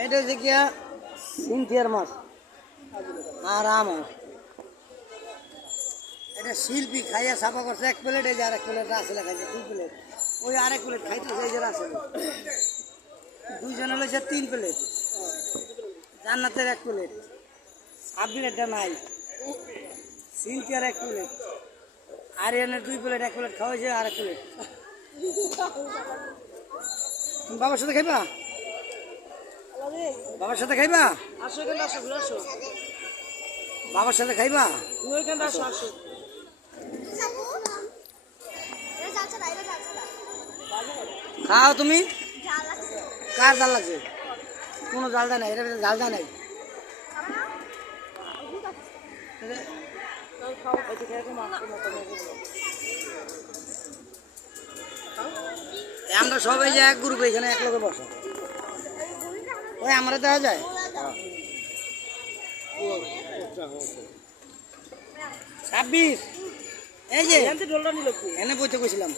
এটা হচ্ছে গিয়া সিনথিয়ার মাছ আর আমার এটা শিল্পী খাইয়া সাফা করছে এক প্লেট, এই যে আরেক প্লেট রাসেলে খাইছে 2 প্লেট, ওই আরেক প্লেট খাইতেছে এই যে রাসেলে, দুইজন হলেছে 3 প্লেট, জান্নাতের 1 প্লেট, সাব্বির এটা নাই, সিনথিয়ার 1 প্লেট, আরিয়ানের 2 প্লেট, 1 প্লেট খাওয়াইছে আর 1 প্লেট। তুমি বাবার সাথে খাইবা? বাবার সাথে খাইবা? আসো এখানে আসো, ঘুরে আসো। বাবার সাথে খাইবা? তুমি ওইখানে আসো, আসো। খাও তুমি। কার জাল লাগছে? কোনো জাল দেয় নাই, এটা জাল দেয় নাই। আমরা সবাই যে এক গ্রুপে এখানে এক লোকে বসো, ওই আমরা দেখা যায় 26 এই যে ঢোলটা নিল কি? এনে বইতে গেছিলাম।